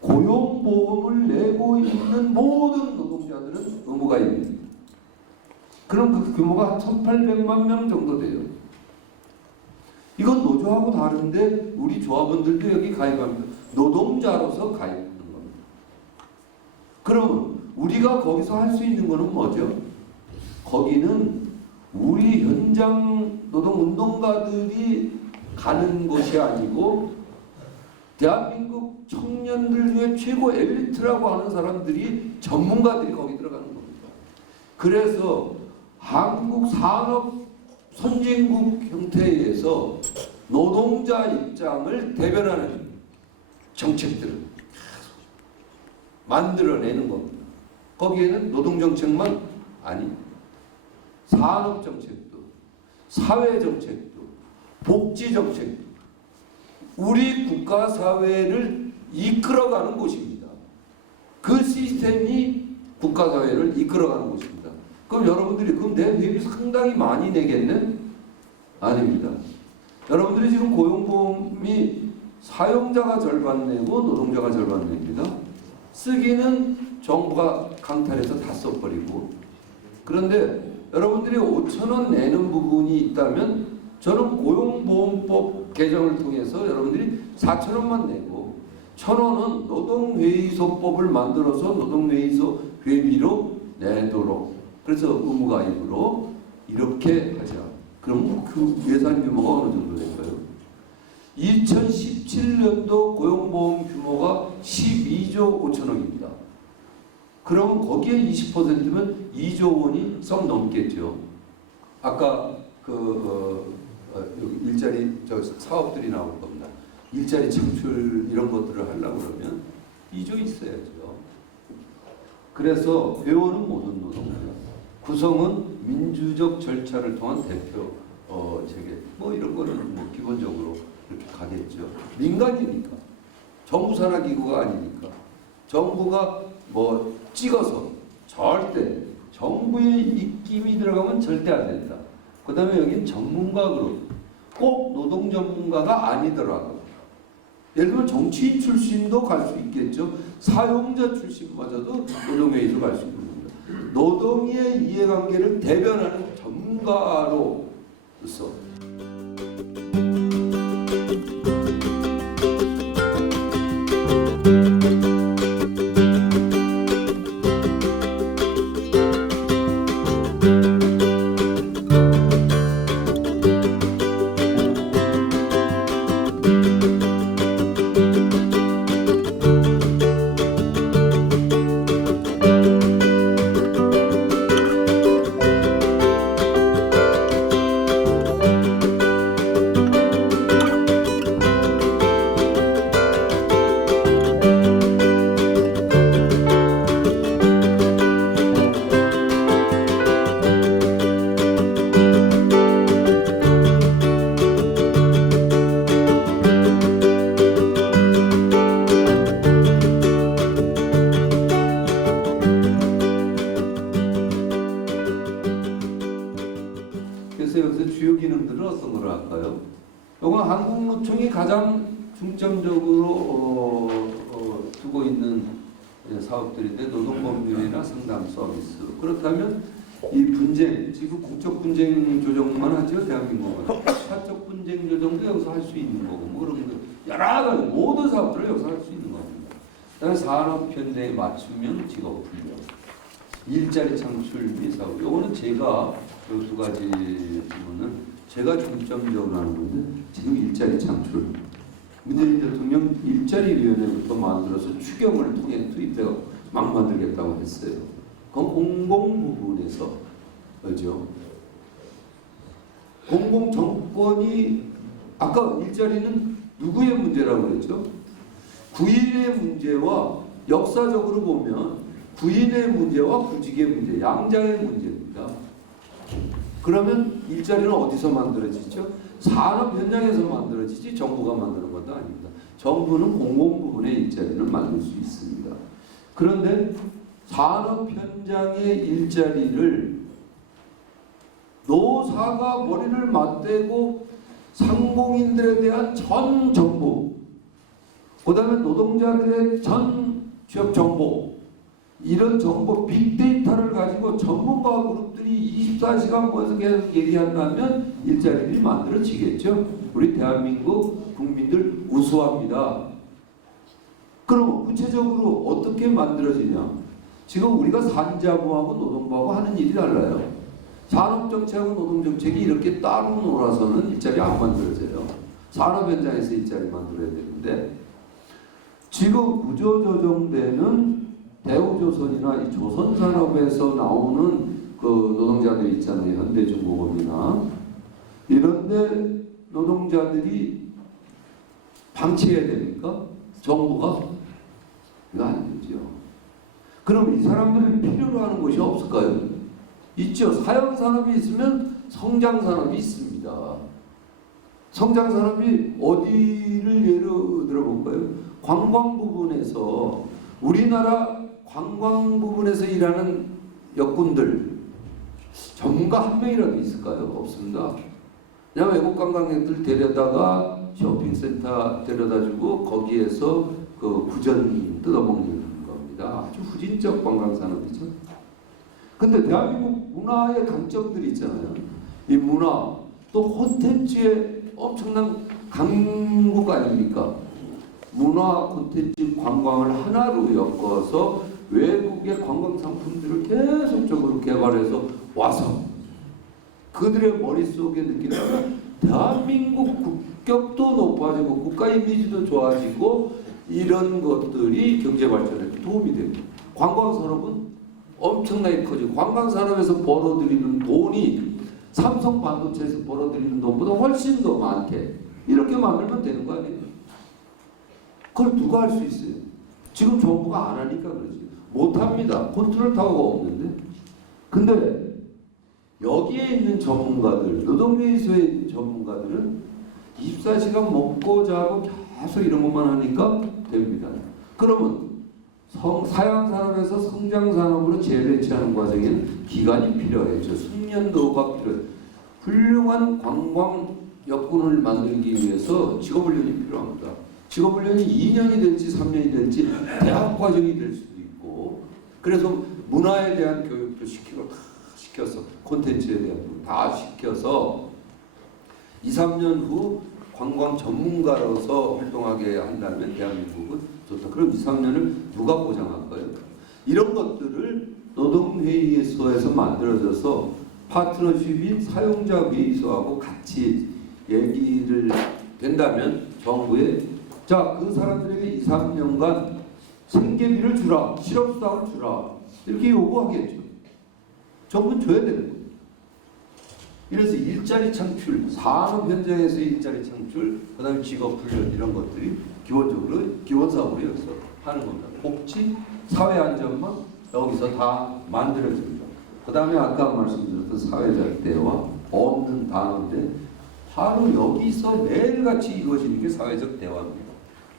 고용보험을 내고 있는 모든 노동자들은 의무가입입니다. 그럼 그 규모가 1,800만 명 정도 돼요. 이건 노조하고 다른데 우리 조합원들도 여기 가입합니다. 노동자로서 가입하는 겁니다. 그럼 우리가 거기서 할 수 있는 거는 뭐죠? 거기는 우리 현장 노동운동가들이 가는 곳이 아니고 대한민국 청년들 중에 최고 엘리트라고 하는 사람들이, 전문가들이 거기 들어가는 겁니다. 그래서 한국 산업 선진국 형태에서 노동자 입장을 대변하는 정책들을 만들어내는 겁니다. 거기에는 노동정책만 아니, 산업정책도, 사회정책도, 복지정책도, 우리 국가 사회를 이끌어가는 곳입니다. 그 시스템이 국가 사회를 이끌어가는 곳입니다. 그럼 여러분들이 그럼 내 회비 상당히 많이 내겠네? 아닙니다. 여러분들이 지금 고용보험이 사용자가 절반 내고 노동자가 절반 냅니다. 쓰기는 정부가 강탈해서 다 써버리고. 그런데 여러분들이 5,000원 내는 부분이 있다면 저는 고용보험법 개정을 통해서 여러분들이 4,000원만 내고 1,000원은 노동회의소법을 만들어서 노동회의소 회비로 내도록, 그래서 의무가입으로 이렇게 하자. 그럼 그 예산 규모가 어느 정도 될까요? 2017년도 고용보험 규모가 12조 5천억입니다. 그러면 거기에 20%면 2조 원이 썩 넘겠죠. 아까 여기 일자리 사업들이 나올 겁니다. 일자리 창출 이런 것들을 하려고 그러면 2조 있어야죠. 그래서 회원은 모든 노동자, 구성은 민주적 절차를 통한 대표 체계, 뭐 이런 거는 뭐 기본적으로 이렇게 가겠죠. 민간이니까, 정부 산하 기구가 아니니까, 정부가 뭐 찍어서 절대 정부의 입김이 들어가면 절대 안 된다. 그 다음에 여긴 전문가 그룹, 꼭 노동 전문가가 아니더라도, 예를 들면 정치인 출신도 갈 수 있겠죠. 사용자 출신마저도 노동회의소 갈 수 있는 겁니다. 노동의 이해관계를 대변하는 전문가로서 여기서 주요 기능들은 어떤 걸 할까요? 이건 한국노총이 가장 중점적으로 두고 있는 사업들인데, 노동법률이나 상담 서비스. 그렇다면 이 분쟁, 지금 국적 분쟁 조정만 하죠, 대한민국은. 사적 분쟁 조정도 여기서 할 수 있는 거고, 뭐 그런 거 여러 가지 모든 사업들을 여기서 할 수 있는 겁니다. 그다음에 산업 현대에 맞춤형 직업 훈련, 일자리 창출 및 사업. 요거는 제가 이 두 가지 부분은 제가 중점적으로 하는 건데, 지금 일자리 창출, 문재인 대통령 일자리위원회부터 만들어서 추경을 통해 투입해서 막 만들겠다고 했어요. 그건 공공 부분에서 그죠. 공공 정권이 아까 일자리는 누구의 문제라고 그랬죠? 구인의 문제와 역사적으로 보면 구인의 문제와 구직의 문제, 양자의 문제입니다. 그러면 일자리는 어디서 만들어지죠? 산업 현장에서 만들어지지 정부가 만드는 것도 아닙니다. 정부는 공공 부분의 일자리를 만들 수 있습니다. 그런데 산업 현장의 일자리를 노사가 머리를 맞대고 상공인들에 대한 전 정보, 그 다음에 노동자들의 전 취업 정보, 이런 정보 빅데이터를 가지고 전문가 그룹들이 24시간 모여서 계속 얘기한다면 일자리들이 만들어지겠죠. 우리 대한민국 국민들 우수합니다. 그럼 구체적으로 어떻게 만들어지냐? 지금 우리가 산자부하고 노동부하고 하는 일이 달라요. 산업정책하고 노동정책이 이렇게 따로 놀아서는 일자리 안 만들어져요. 산업 현장에서 일자리 만들어야 되는데 지금 구조조정되는 대우조선이나 이 조선산업에서 나오는 그 노동자들 있잖아요. 현대중공업이나 이런데 노동자들이 방치해야 됩니까? 정부가? 이거 안 되죠. 그럼 이 사람들이 필요로 하는 곳이 없을까요? 있죠. 사형산업이 있으면 성장산업이 있습니다. 성장산업이 어디를 예로 들어볼까요? 관광 부분에서 우리나라 관광 부분에서 일하는 역군들 전문가 한 명이라도 있을까요? 없습니다. 그냥 외국 관광객들 데려다가 쇼핑센터 데려다주고 거기에서 그 구전 뜯어먹는 겁니다. 아주 후진적 관광산업이죠. 근데 대한민국 문화의 강점들이 있잖아요. 이 문화 또 콘텐츠의 엄청난 강국 아닙니까? 문화 콘텐츠 관광을 하나로 엮어서 외국의 관광 상품들을 계속적으로 개발해서 와서 그들의 머릿속에 느끼는 대한민국 국격도 높아지고 국가 이미지도 좋아지고 이런 것들이 경제 발전에 도움이 됩니다. 관광 산업은 엄청나게 커지고 관광 산업에서 벌어들이는 돈이 삼성 반도체에서 벌어들이는 돈보다 훨씬 더 많게 이렇게 만들면 되는 거 아니에요? 그걸 누가 할 수 있어요? 지금 정부가 안 하니까 그러지. 못합니다. 컨트롤 타워가 없는데. 근데 여기에 있는 전문가들, 노동계에서의 있는 전문가들은 24시간 먹고 자고 계속 이런 것만 하니까 됩니다. 그러면 사양산업에서 성장산업으로 재배치하는 과정에는 기간이 필요하겠죠. 숙련도가 필요해요. 훌륭한 관광 여건을 만들기 위해서 직업훈련이 필요합니다. 직업훈련이 2년이 될지 3년이 될지 대학 과정이 될 수도 있고 그래서 문화에 대한 교육도 시키고 다 시켜서 콘텐츠에 대한 다 시켜서 2, 3년 후 관광 전문가로서 활동하게 한다면 대한민국은 좋다. 그럼 2, 3년을 누가 보장할까요? 이런 것들을 노동회의소에서 만들어져서 파트너십인 사용자 회의소하고 같이 얘기를 된다면 정부에 자, 그 사람들에게 2, 3년간 생계비를 주라, 실업수당을 주라 이렇게 요구하겠죠. 정부는 줘야 되는 거예요. 이래서 일자리 창출, 산업 현장에서 일자리 창출, 그 다음에 직업훈련 이런 것들이 기본적으로 기본사업으로 여기서 하는 겁니다. 복지, 사회안전망 여기서 다 만들어집니다. 그 다음에 아까 말씀드렸던 사회적 대화 없는 단어인데 바로 여기서 매일같이 이루어지는 게 사회적 대화입니다.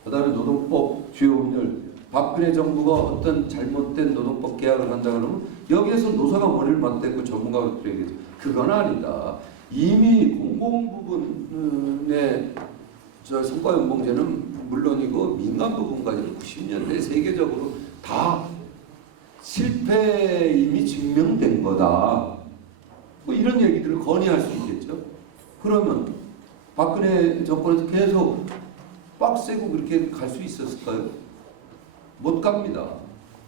그 다음에 노동법 주요 법률 박근혜 정부가 어떤 잘못된 노동법 개혁을 한다 그러면 여기에서 노사가 머리를 맞대고 전문가가 필요해요. 그건 아니다. 이미 공공부분의 성과연봉제는 물론이고 민간 부분까지 90년대 세계적으로 다 실패 이미 증명된 거다. 뭐 이런 얘기들을 건의할 수 있겠죠. 그러면 박근혜 정권에서 계속 빡세고 그렇게 갈 수 있었을까요? 못 갑니다.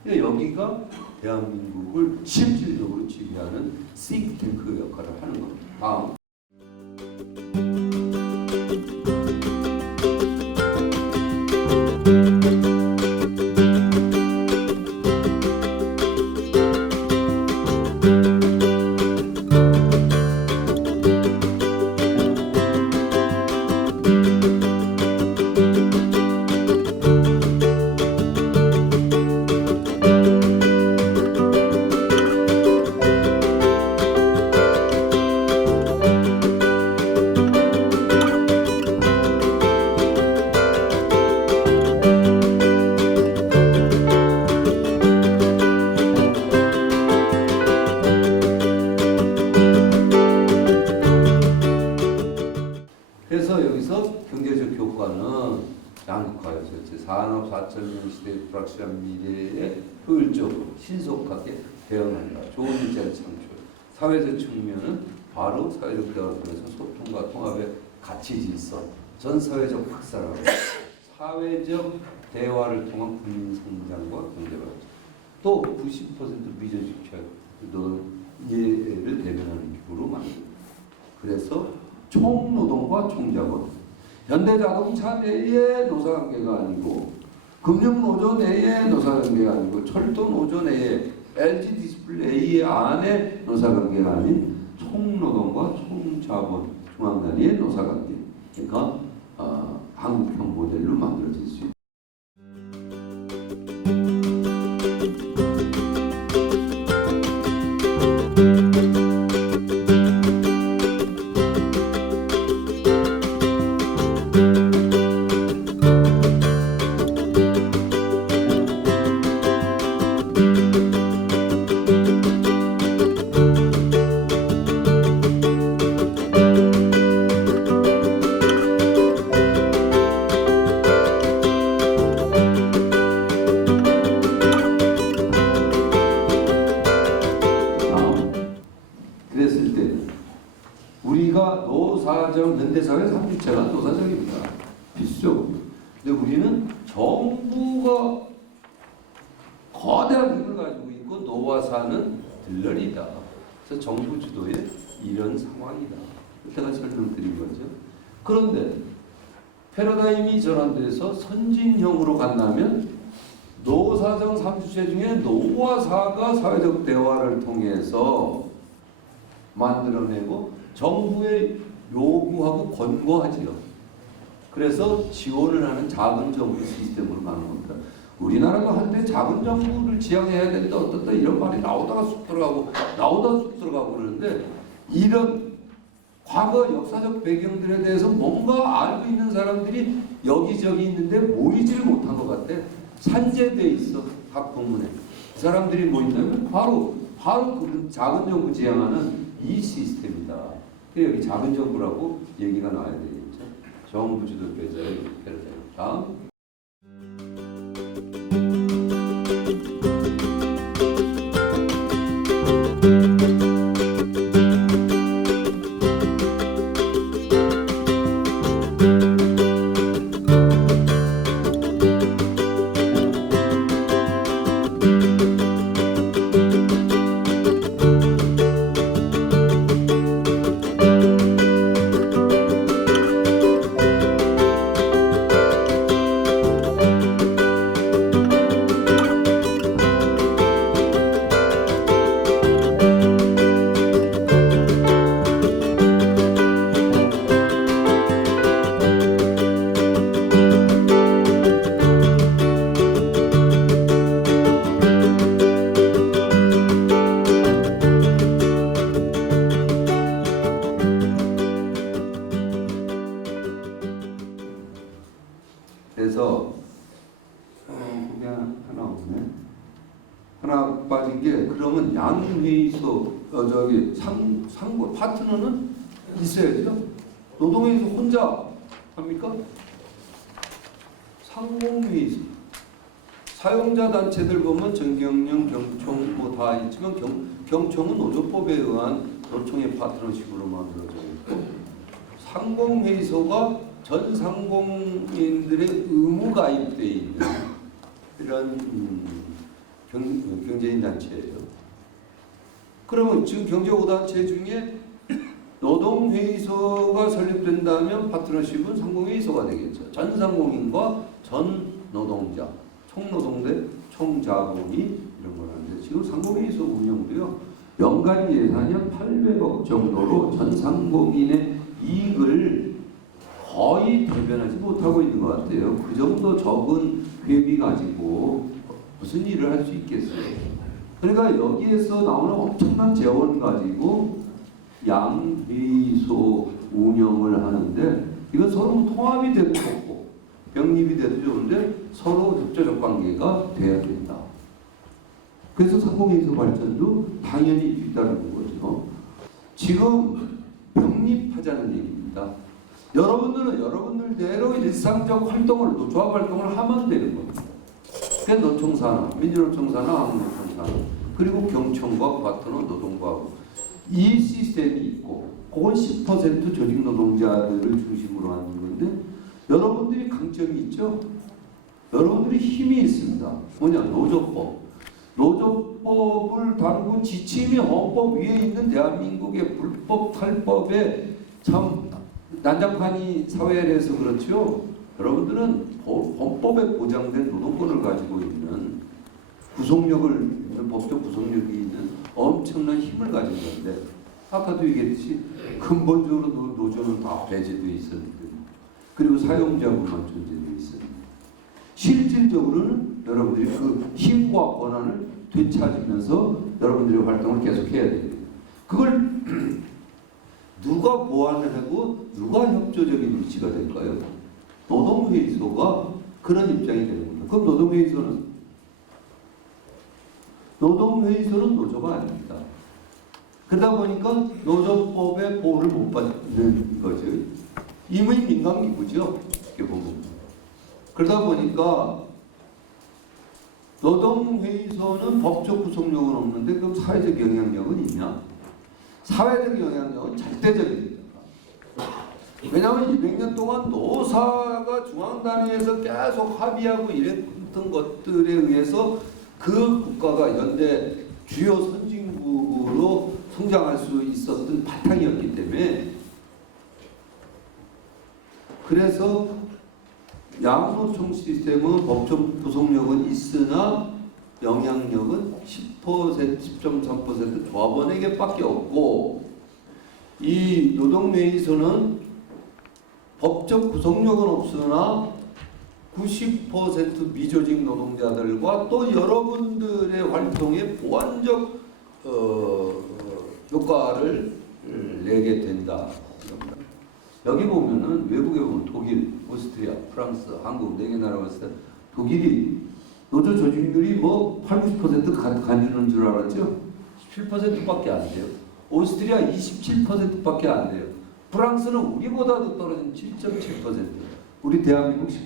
여기가 대한민국을 실질적으로 지휘하는 싱크탱크 역할을 하는 겁니다. 다음. 그래서 여기서 경제적 효과는 양극화에서 산업 4.0 시대의 불확실한 미래에 효율적으로 신속하게 대응한다. 좋은 인재를 창출. 사회적 측면은 바로 사회적 대화를 통해서 소통과 통합의 가치 질서, 전 사회적 확산하고 사회적 대화를 통한 국민 성장과 경제 발전. 또 90% 미전식 예를 대변하는 기구로 만듭니다. 그래서 총노동과 총자본. 현대자동차 내의 노사관계가 아니고 금융노조 내의 노사관계가 아니고 철도노조 내의 LG 디스플레이 안에 노사관계가 아닌 총노동과 총자본 중앙단위의 노사관계. 그러니까 한국형 모델로 만들어질 수 있다. 그랬을 때는 우리가 노사정 현대사회 3주체가 노사정입니다. 필수적으로. 근데 우리는 정부가 거대한 힘을 가지고 있고 노화사는 들러리다. 그래서 정부 주도의 이런 상황이다. 제가 설명드린 거죠. 그런데 패러다임이 전환돼서 선진형으로 간다면 노사정 3주체 중에 노화사가 사회적 대화를 통해서 만들어내고 정부에 요구하고 권고하지요. 그래서 지원을 하는 작은 정부 시스템으로 가는 겁니다. 우리나라가 한때 작은 정부를 지향해야 된다 어떻다 이런 말이 나오다가 쑥 들어가고 나오다가 쑥 들어가고 그러는데 이런 과거 역사적 배경들에 대해서 뭔가 알고 있는 사람들이 여기저기 있는데 모이지를 못한 것 같아. 산재돼 있어 각 부문에. 그 사람들이 뭐 있냐면 바로 그 작은 정부 지향하는 이 시스템이다. 여기 작은 정부라고 얘기가 나와야 되겠죠. 정부 주도 배자의 패러다임. 다음. 그래서 그게 하나 없네. 하나 빠진 게 그러면 양회의소 상고 파트너는 있어야죠. 노동회의소 혼자 합니까? 상공회의소 사용자 단체들 보면 전경련, 경총 뭐 다 있지만 경총은 노조법에 의한 노총의 파트너십으로 만들어져 있고 상공회의소가 전 상공인들의 의무 가입되어 있는 이런 경제인 단체예요. 그러면 지금 경제 5단체 중에 노동회의소가 설립된다면 파트너십은 상공회의소가 되겠죠. 전 상공인과 전 노동자, 총노동대 총자본이 이런 걸 하는데 지금 상공회의소 운영도요. 연간 예산이 800억 정도로 전 상공인의 이익을 거의 대변하지 못하고 있는 것 같아요. 그 정도 적은 회비 가지고 무슨 일을 할 수 있겠어요. 그러니까 여기에서 나오는 엄청난 재원 가지고 양회의소 운영을 하는데 이건 서로 통합이 돼도 좋고 병립이 돼도 좋은데 서로 적조적 관계가 돼야 된다. 그래서 상공회의소 발전도 당연히 뒤따르는 거죠. 지금 병립하자는 얘기입니다. 여러분들은 여러분들대로 일상적 활동을, 조합 활동을 하면 되는 겁니다. 그게 노총산업, 민주노총산업, 한국노총산업, 그리고 경청과 파트너 노동부하고 이 시스템이 있고, 그건 10% 조직 노동자들을 중심으로 하는 건데, 여러분들이 강점이 있죠. 여러분들이 힘이 있습니다. 뭐냐, 노조법. 노조법을 다루고 지침이 헌법 위에 있는 대한민국의 불법 탈법에 참 난장판이 사회에서 그렇죠. 여러분들은 헌법에 보장된 노동권을 가지고 있는 법적 구속력이 있는 엄청난 힘을 가진 건데, 아까도 얘기했듯이 근본적으로 노조는 다 배제되어 있었는데, 그리고 사용자분만 존재되어 있었는데, 실질적으로는 여러분들이 그 힘과 권한을 되찾으면서 여러분들의 활동을 계속해야 됩니다. 그걸 누가 보완을 하고 누가 협조적인 위치가 될까요? 노동회의소가 그런 입장이 되는 겁니다. 그럼 노동회의소는 노조가 아닙니다. 그러다 보니까 노조법의 보호를 못 받는 거죠. 임의 민간기구죠. 이렇게 보면. 그러다 보니까 노동회의소는 법적 구속력은 없는데 그럼 사회적 영향력은 있냐? 사회적 영향력은 절대적입니다. 왜냐하면 200년 동안 노사가 중앙단위에서 계속 합의하고 이랬던 것들에 의해서 그 국가가 연대 주요 선진국으로 성장할 수 있었던 바탕이었기 때문에, 그래서 양노총 시스템은 법적 구속력은 있으나 영향력은 10.3% 조합원에게밖에 없고, 이 노동회의소는 법적 구속력은 없으나 90% 미조직 노동자들과 또 여러분들의 활동에 보완적 효과를 내게 된다. 여기 보면은 외국에 보면 독일, 오스트리아, 프랑스, 한국 4개 나라 봤을 때 독일이 노조 조직률이 뭐 80, 90% 가주는 줄 알았죠? 17%밖에 안 돼요. 오스트리아 27%밖에 안 돼요. 프랑스는 우리보다도 떨어진 7.7%. 우리 대한민국 10%.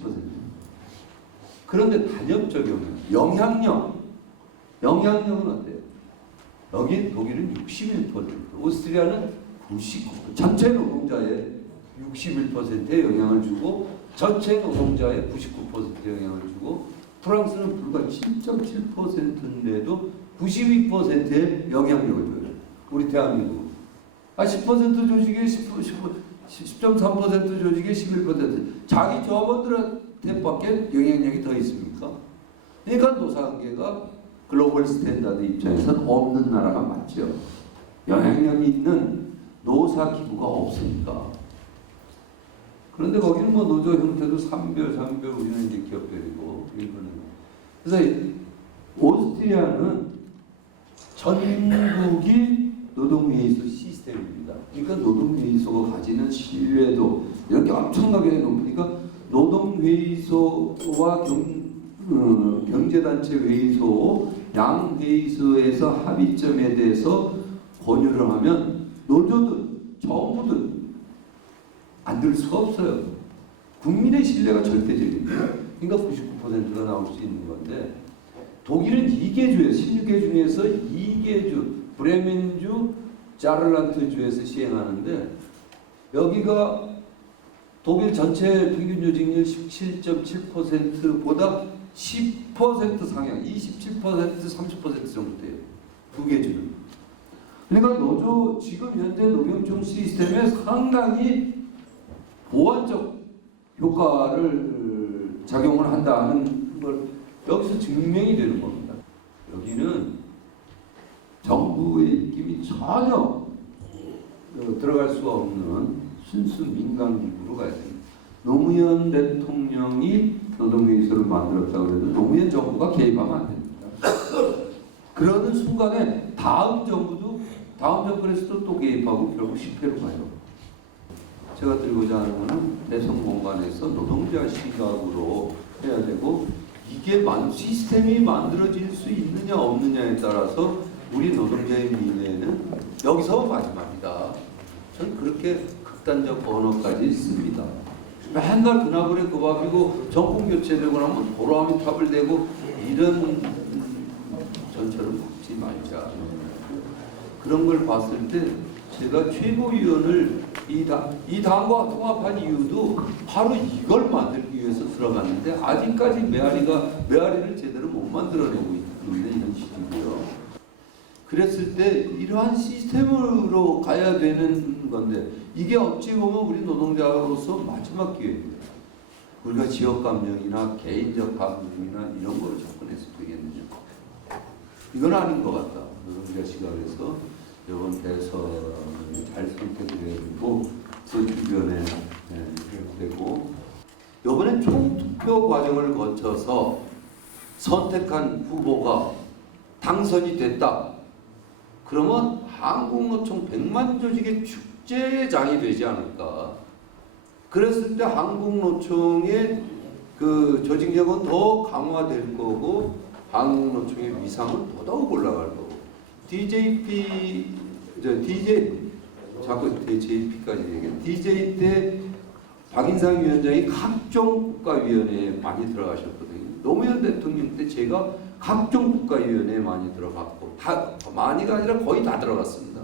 그런데 단협적 영향력은 어때요? 여기 독일은 61%, 오스트리아는 99%. 전체 노동자의 61%의 영향을 주고 전체 노동자의 99%의 영향을 주고, 프랑스는 불과 7.7%인데도 92%의 영향력을 줘요. 우리 대한민국. 10% 조직의 10.3% 조직의 11%. 자기 조합원들한테밖에 영향력이 더 있습니까? 그러니까 노사관계가 글로벌 스탠다드 입장에서는 없는 나라가 맞죠. 영향력이 있는 노사기구가 없으니까. 그런데 거기는 뭐 노조 형태도 산별, 우리는 이제 기업별이고, 일본은. 그래서 오스트리아는 전국이 노동회의소 시스템입니다. 그러니까 노동회의소가 가지는 신뢰도 이렇게 엄청나게 높으니까 노동회의소와 경제단체 회의소, 양회의소에서 합의점에 대해서 권유를 하면 노조들, 정부들 안 들 수가 없어요. 국민의 신뢰가 절대적입니다. 그러니까 99%가 나올 수 있는 건데, 독일은 2개주에 16개 중에서 2개주 브레멘주, 자를란트주에서 시행하는데, 여기가 독일 전체 평균 조직률 17.7%보다 10% 상향, 27%, 30% 정도 돼요. 2개주는. 그러니까 노조, 지금 현재 노경총 시스템에 상당히 보완적 효과를 작용을 한다는 걸 여기서 증명이 되는 겁니다. 여기는 정부의 입김이 전혀 들어갈 수가 없는 순수 민간기구로 가야 됩니다. 노무현 대통령이 노동회의소를 만들었다고 해도 노무현 정부가 개입하면 안 됩니다. 그러는 순간에 다음 정권에서도 또 개입하고 결국 실패로 가요. 제가 들고자 하는 것은 대선 공간에서 노동자 시각으로 해야 되고, 이게 시스템이 만들어질 수 있느냐 없느냐에 따라서 우리 노동자의 미래는 여기서 마지막이다. 저는 그렇게 극단적 언어까지 씁니다. 맨날 그나버리 그 밥이고 정권 교체되고 나면 도라미 탑을 대고 이런 전철을 밟지 말자. 그런 걸 봤을 때 제가 최고위원을 이 당과 통합한 이유도 바로 이걸 만들기 위해서 들어갔는데 아직까지 메아리를 제대로 못 만들어내고 있는 이런 시기고요. 그랬을 때 이러한 시스템으로 가야 되는 건데 이게 어찌 보면 우리 노동자로서 마지막 기회입니다. 우리가 지역 감정이나 개인적 감정이나 이런 거로 접근해서 되겠느냐. 이건 아닌 것 같다. 노동자 시각에서 이번 대선을 잘 선택을 해주고 그 주변에 되고 이번엔 총투표 과정을 거쳐서 선택한 후보가 당선이 됐다. 그러면 한국노총 100만 조직의 축제장이 되지 않을까. 그랬을 때 한국노총의 그 조직력은 더 강화될 거고 한국노총의 위상은 더더욱 올라갈 거고 DJ 때 박인상 위원장이 각종 국가위원회에 많이 들어가셨거든요. 노무현 대통령 때 제가 각종 국가위원회에 많이 들어갔고 다 많이가 아니라 거의 다 들어갔습니다.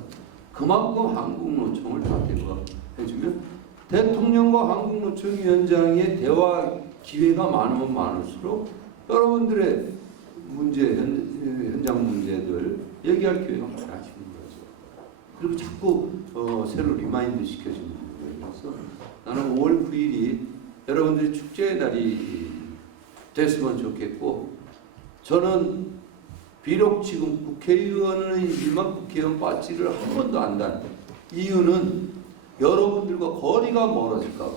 그만큼 한국노총을 다 대화해주면 대통령과 한국노총 위원장의 대화 기회가 많으면 많을수록 여러분들의 현장 문제들 얘기할 기회가 많아지는 거죠. 그리고 자꾸 새로 리마인드 시켜주는 거예요. 그래서 나는 5월 9일이 여러분들의 축제의 날이 됐으면 좋겠고 저는 비록 지금 국회의원은 일반 국회의원 배지를 한 번도 안 단 이유는 여러분들과 거리가 멀어질까 봐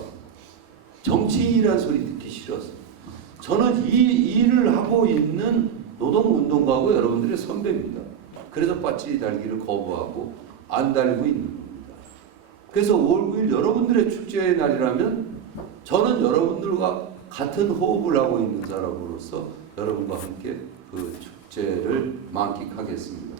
정치인이라는 소리 듣기 싫어서 저는 이 일을 하고 있는 노동운동가하고 여러분들의 선배입니다. 그래서 배지 달기를 거부하고 안 달고 있는 겁니다. 그래서 5월 9일 여러분들의 축제의 날이라면 저는 여러분들과 같은 호흡을 하고 있는 사람으로서 여러분과 함께 그 축제를 만끽하겠습니다.